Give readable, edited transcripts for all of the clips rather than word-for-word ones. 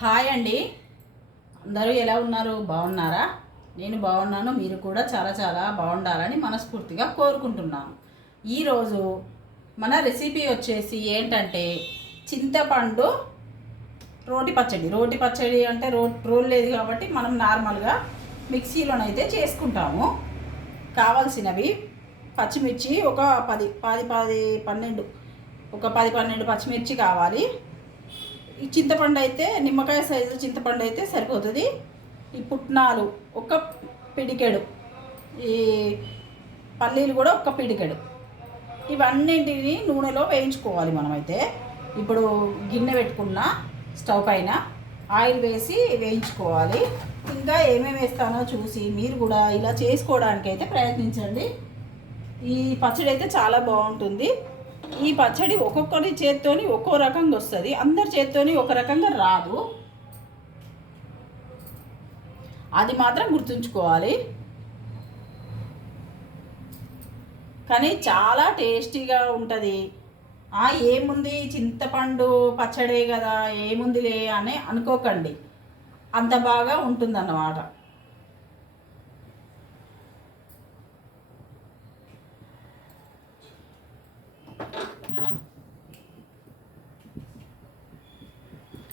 Hi అండి. అందరూ ఎలా ఉన్నారు? బాగున్నారా? నేను బాగున్నాను. మీరు కూడా చాలా చాలా బాగుండాలని మనస్ఫూర్తిగా కోరుకుంటున్నాను. ఈరోజు మన రెసిపీ వచ్చేసి ఏంటంటే చింతపండు రోటి పచ్చడి అంటే రోల్ లేదు కాబట్టి మనం నార్మల్గా మిక్సీలోనైతే చేసుకుంటాము. కావాల్సినవి పచ్చిమిర్చి ఒక 10 12 పచ్చిమిర్చి కావాలి. ఈ చింతపండు అయితే నిమ్మకాయ సైజు చింతపండు అయితే సరిపోతుంది. ఈ పుట్నాలు ఒక పిడికెడు, ఈ పల్లీలు కూడా ఒక పిడికెడు, ఇవన్నింటిని నూనెలో వేయించుకోవాలి. మనమైతే ఇప్పుడు గిన్నె పెట్టుకున్న స్టవ్ పైన ఆయిల్ వేసి వేయించుకోవాలి. ఇంకా ఏమేమి వేస్తానో చూసి మీరు కూడా ఇలా చేసుకోవడానికి అయితే ప్రయత్నించండి. ఈ పచ్చడి అయితే చాలా బాగుంటుంది. ఈ పచ్చడి ఒక్కొక్కరి చేత్తోని ఒక్కో రకంగా వస్తుంది, అందరి చేత్తోని ఒక రకంగా రాదు. అది మాత్రం గుర్తుంచుకోవాలి. కానీ చాలా టేస్టీగా ఉంటుంది. ఏముంది చింతపండు పచ్చడే కదా ఏముందిలే అని అనుకోకండి, అంత బాగా ఉంటుందన్నమాట.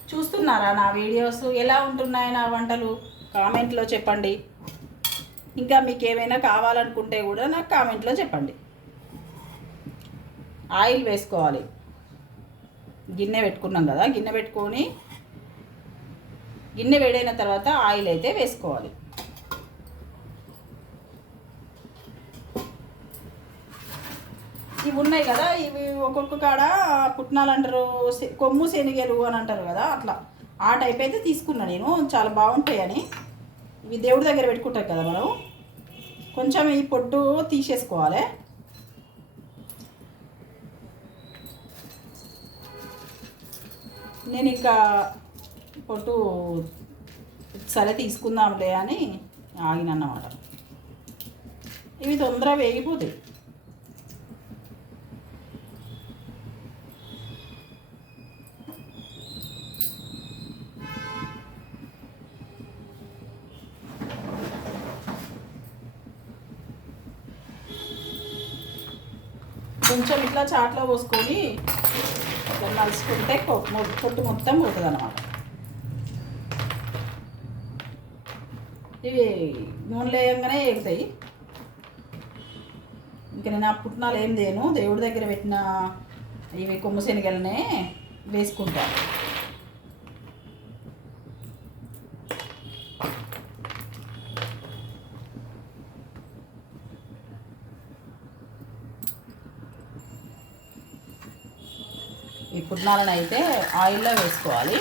చూస్తున్నారా నా వీడియోస్? ఎలా ఉంటున్నాయి నా వంటలు? కామెంట్లో చెప్పండి. ఇంకా మీకు ఏమైనా కావాలనుకుంటే కూడా నాకు కామెంట్లో చెప్పండి. ఆయిల్ వేసుకోవాలి. గిన్నె పెట్టుకున్నాం కదా, గిన్నె పెట్టుకొని గిన్నె వేడైన తర్వాత ఆయిల్ అయితే వేసుకోవాలి. ఇవి ఉన్నాయి కదా, ఇవి ఒక్కొక్క కాడ పుట్నాలు అంటారు, కొమ్ము శనగలు అని అంటారు కదా, అట్లా ఆ టైప్ అయితే తీసుకున్నా నేను. చాలా బాగుంటాయని. ఇవి దేవుడి దగ్గర పెట్టుకుంటారు కదా మనం. కొంచెం ఈ పొట్టు తీసేసుకోవాలి. నేను ఇంకా పొట్టు సరే తీసుకుందాంలే అని ఆగినన్నమాట. ఇవి తొందరగా వేగిపోతాయి. కొంచెం ఇట్లా చాట్లో పోసుకొని ఇట్లా నలుసుకుంటే పొట్టు మొత్తం పోతుంది అన్నమాట. ఇవి నూనెలో వేయంగానే ఎగుతాయి. ఇంకా నేను ఆ పుట్నాలు ఏం దేను, దేవుడి దగ్గర పెట్టిన ఇవి కొమ్ము శనగలనే వేసుకుంటాను. ఈ పుట్నాలను అయితే ఆయిల్లో వేసుకోవాలి.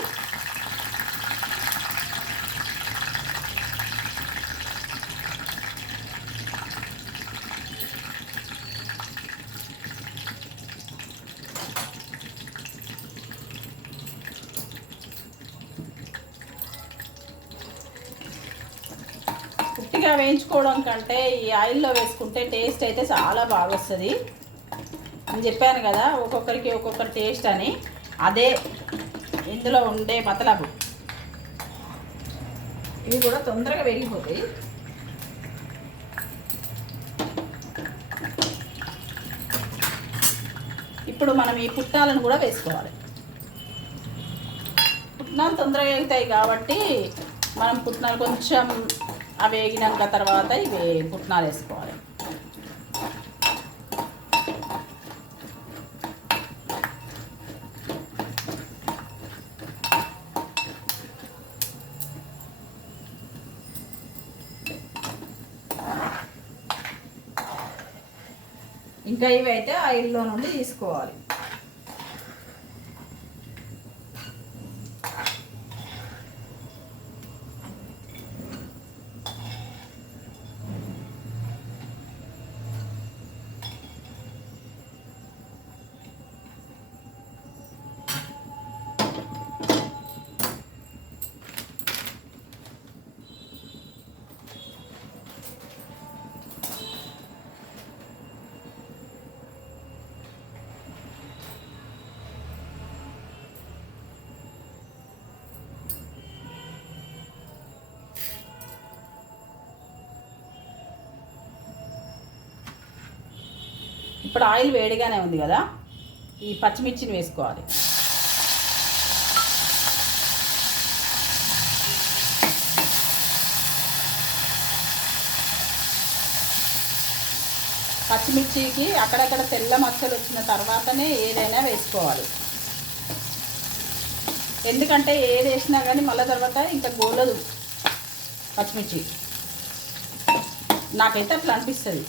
పుట్టిగా వేయించుకోవడం కంటే ఈ ఆయిల్లో వేసుకుంటే టేస్ట్ అయితే చాలా బాగా వస్తుంది. నేను చెప్పాను కదా ఒక్కొక్కరికి ఒక్కొక్కరి టేస్ట్ అని. అదే ఇందులో ఉండే మతలబు. ఇవి కూడా తొందరగా వేగిపోతాయి. ఇప్పుడు మనం ఈ పుట్నాలను కూడా వేసుకోవాలి. పుట్నాలు తొందరగా వేగుతాయి కాబట్టి మనం పుట్నాలు కొంచెం అవి వేగినాక తర్వాత ఇవి పుట్నాలు వేసుకోవాలి. ఇంకా ఇవి అయితే ఆయిల్లో నుండి తీసుకోవాలి. ఇప్పుడు ఆయిల్ వేడిగానే ఉంది కదా, ఈ పచ్చిమిర్చిని వేసుకోవాలి. పచ్చిమిర్చికి అక్కడక్కడ తెల్ల మచ్చలు వచ్చిన తర్వాతనే ఏదైనా వేసుకోవాలి. ఎందుకంటే ఏది వేసినా కానీ మళ్ళీ తర్వాత ఇంకా గోలదు పచ్చిమిర్చి. నాకైతే అట్లా అనిపిస్తుంది.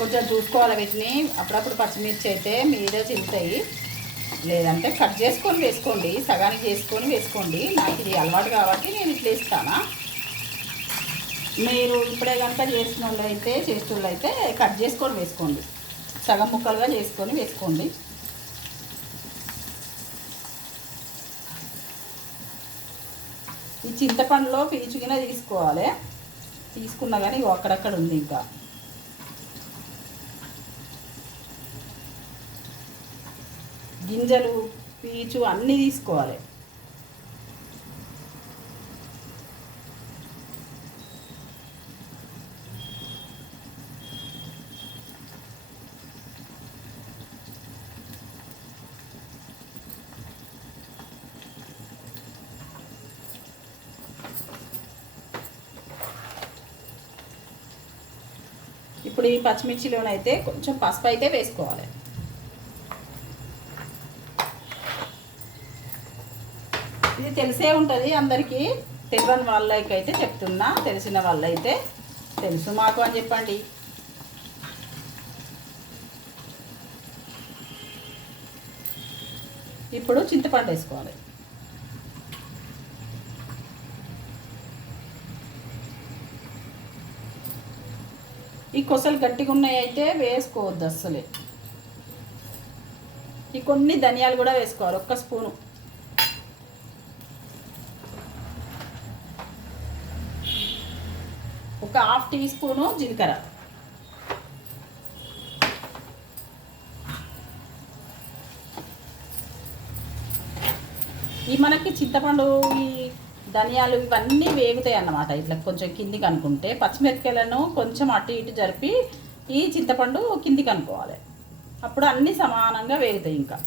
కొంచెం చూసుకోవాలి వీటిని. అప్పుడప్పుడు పచ్చిమిర్చి అయితే మీద చిలుతాయి, లేదంటే కట్ చేసుకొని వేసుకోండి, సగానికి చేసుకొని వేసుకోండి. నాకు ఇది అలవాటు కాబట్టి నేను ఇట్లా వేస్తాను. మీరు ఇప్పుడే కనుక చేసిన వాళ్ళు అయితే కట్ చేసుకొని వేసుకోండి, సగం ముక్కలుగా చేసుకొని వేసుకోండి. ఈ చింతపండులో పీచుగిన తీసుకోవాలి, తీసుకున్నా కానీ అక్కడక్కడ ఉంది ఇంకా. గింజలు పీచు అన్నీ తీసుకోవాలి. ఇప్పుడు ఈ పచ్చిమిర్చిలోనైతే కొంచెం పసుపు అయితే వేసుకోవాలి. ఇది తెలిసే ఉంటుంది అందరికీ, తెలియని వాళ్ళకైతే చెప్తున్నా, తెలిసిన వాళ్ళైతే తెలుసు మాకు అని చెప్పండి. ఇప్పుడు చింతపండు వేసుకోవాలి. ఈ కొసలు గట్టిగా ఉన్నాయి అయితే వేసుకోవద్దు అస్సలే. ఈ కొన్ని ధనియాలు కూడా వేసుకోవాలి, 1 స్పూను. ఒక 1/2 టీ స్పూను జీలకర్ర. ఈ మనకి చింతపండు, ఈ ధనియాలు ఇవన్నీ వేగుతాయి అన్నమాట. ఇట్లా కొంచెం కిందికి అనుకుంటే పచ్చిమిరపకాయలను కొంచెం అటు ఇటు జరిపి ఈ చింతపండు కిందికి అనుకోవాలి. అప్పుడు అన్నీ సమానంగా వేగుతాయి. ఇంకా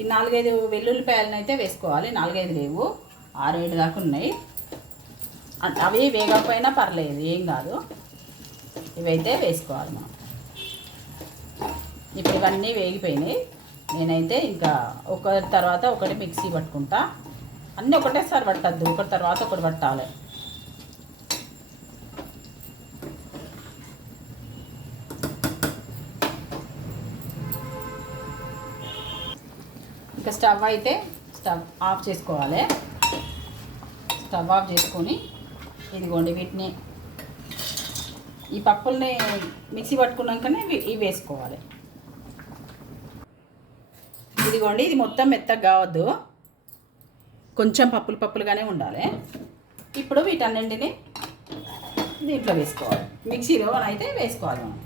ఈ 4-5 వెల్లుల్లిపాయలను అయితే వేసుకోవాలి. 4-5 లేవు, 6-7 దాకా ఉన్నాయి. అవి వేగకపోయినా పర్లేదు, ఏం కాదు. ఇవైతే వేసుకోవాలి మనం. ఇప్పుడు ఇవన్నీ వేగిపోయినాయి. నేనైతే ఇంకా ఒకటి తర్వాత ఒకటి మిక్సీ పట్టుకుంటా. అన్నీ ఒకటేసారి పట్టద్దు, ఒకటి తర్వాత ఒకటి పట్టాలి. ఇంకా స్టవ్ ఆఫ్ చేసుకోవాలి. స్టవ్ ఆఫ్ చేసుకొని ఇదిగోండి వీటిని, ఈ పప్పుల్ని మిక్సీ పట్టుకున్నాకనే ఇవి వేసుకోవాలి. ఇదిగోండి, ఇది మొత్తం మెత్తగా కావద్దు, కొంచెం పప్పులుగానే ఉండాలి. ఇప్పుడు వీటన్నింటిని దీంట్లో వేసుకోవాలి, మిక్సీలో అయితే వేసుకోవాలి మనం.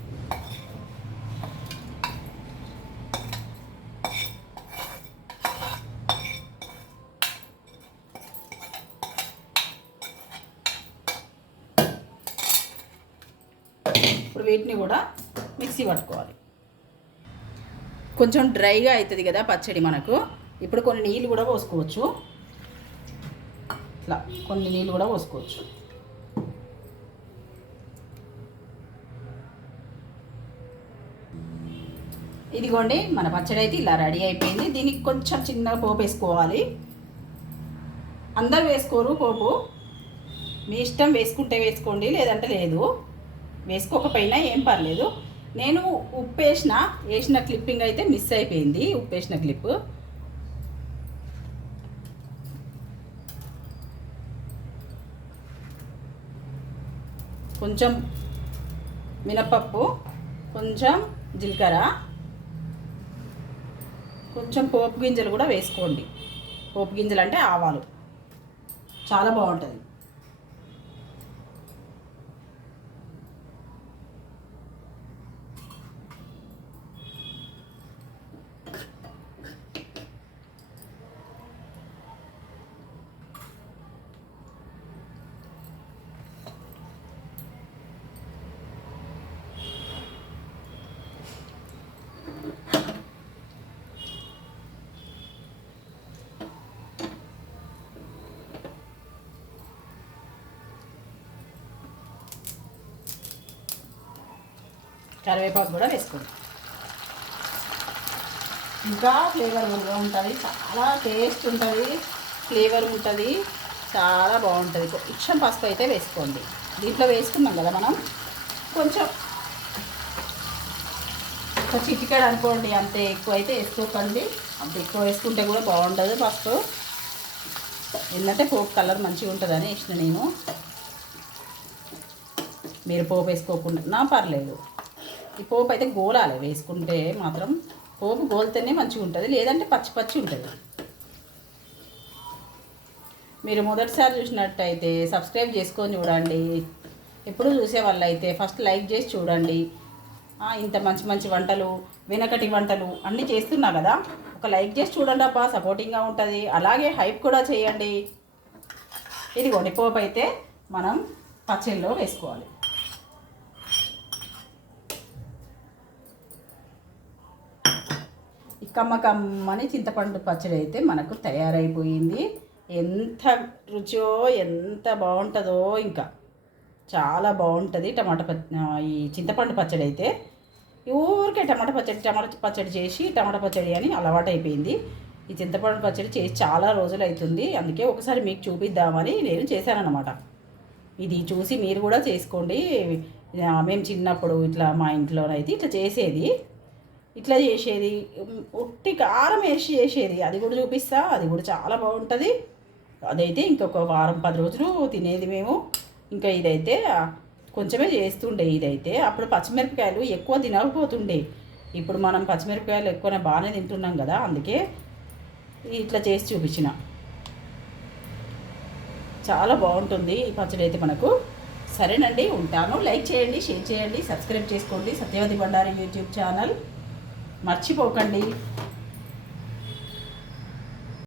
ఇప్పుడు వీటిని కూడా మిక్సీ పట్టుకోవాలి. కొంచెం డ్రైగా అవుతుంది కదా పచ్చడి మనకు. ఇప్పుడు కొన్ని నీళ్ళు కూడా పోసుకోవచ్చు. ఇట్లా కొన్ని నీళ్ళు కూడా పోసుకోవచ్చు. ఇదిగోండి మన పచ్చడి అయితే ఇలా రెడీ అయిపోయింది. దీనికి కొంచెం చిన్న పోపు వేసుకోవాలి. అందరు వేసుకోరు పోపు, మీ ఇష్టం, వేసుకుంటే వేసుకోండి లేదంటే లేదు, వేసుకోకపోయినా ఏం పర్లేదు. నేను ఉప్పు వేసిన క్లిప్పింగ్ అయితే మిస్ అయిపోయింది. ఉప్పు వేసిన క్లిప్ కొంచెం మినపప్పు, కొంచెం జీలకర్ర, కొంచెం పోపు గింజలు కూడా వేసుకోండి. పోపు గింజలు అంటే ఆవాలు, చాలా బాగుంటుంది. కరివేపాకు కూడా వేసుకోండి. ఇంకా ఫ్లేవర్గా ఉంటుంది, చాలా టేస్ట్ ఉంటుంది, ఫ్లేవర్ ఉంటుంది, చాలా బాగుంటుంది. కొంచెం పసుపు అయితే వేసుకోండి. దీంట్లో వేసుకున్నాం కదా మనం, కొంచెం ఒక చిటికెడు అనుకోండి, అంతే. ఎక్కువ అయితే వేసుకోకండి, అంత ఎక్కువ వేసుకుంటే కూడా బాగుంటుంది పసుపు. ఏంటంటే పోపు కలర్ మంచిగా ఉంటుందని వేసిన నేను. మీరు పోపు వేసుకోకుండా పర్లేదు. ఈ పోపు అయితే గోలాలి, వేసుకుంటే మాత్రం పోపు గోలితేనే మంచిగా ఉంటుంది, లేదంటే పచ్చి పచ్చి ఉంటుంది. మీరు మొదటిసారి చూసినట్టయితే సబ్స్క్రైబ్ చేసుకొని చూడండి. ఎప్పుడు చూసే వాళ్ళు అయితే ఫస్ట్ లైక్ చేసి చూడండి. ఇంత మంచి మంచి వంటలు, వెనకటి వంటలు అన్నీ చేస్తున్నా కదా, ఒక లైక్ చేసి చూడండి అప్ప, సపోర్టింగ్గా ఉంటుంది. అలాగే హైప్ కూడా చేయండి. ఇదిగోండి పోపు అయితే మనం పచ్చడిలో వేసుకోవాలి. కమ్మకమ్మని చింతపండు పచ్చడి అయితే మనకు తయారైపోయింది. ఎంత రుచో, ఎంత బాగుంటుందో, ఇంకా చాలా బాగుంటుంది. ఈ చింతపండు పచ్చడి అయితే ఊరికే టమాటా పచ్చడి చేసి టమాటా పచ్చడి అని అలవాటు అయిపోయింది. ఈ చింతపండు పచ్చడి చేసి చాలా రోజులు అవుతుంది, అందుకే ఒకసారి మీకు చూపిద్దామని నేను చేశానన్నమాట. ఇది చూసి మీరు కూడా చేసుకోండి. మేము చిన్నప్పుడు ఇట్లా మా ఇంట్లోనైతే ఇట్లా చేసేది, ఉట్టి కారం వేసి చేసేది. అది కూడా చూపిస్తా, అది కూడా చాలా బాగుంటుంది. అదైతే ఇంకొక వారం 10 రోజులు తినేది మేము. ఇంకా ఇదైతే కొంచెమే చేస్తుండే. ఇదైతే అప్పుడు పచ్చిమిరపకాయలు ఎక్కువ తినకపోతుండే, ఇప్పుడు మనం పచ్చిమిరపకాయలు ఎక్కువనే బాగానే తింటున్నాం కదా, అందుకే ఇట్లా చేసి చూపించిన. చాలా బాగుంటుంది ఈ పచ్చడి అయితే మనకు. సరేనండి, ఉంటాను. లైక్ చేయండి, షేర్ చేయండి, సబ్స్క్రైబ్ చేసుకోండి. సత్యవతి బండారి యూట్యూబ్ ఛానల్ మర్చిపోకండి.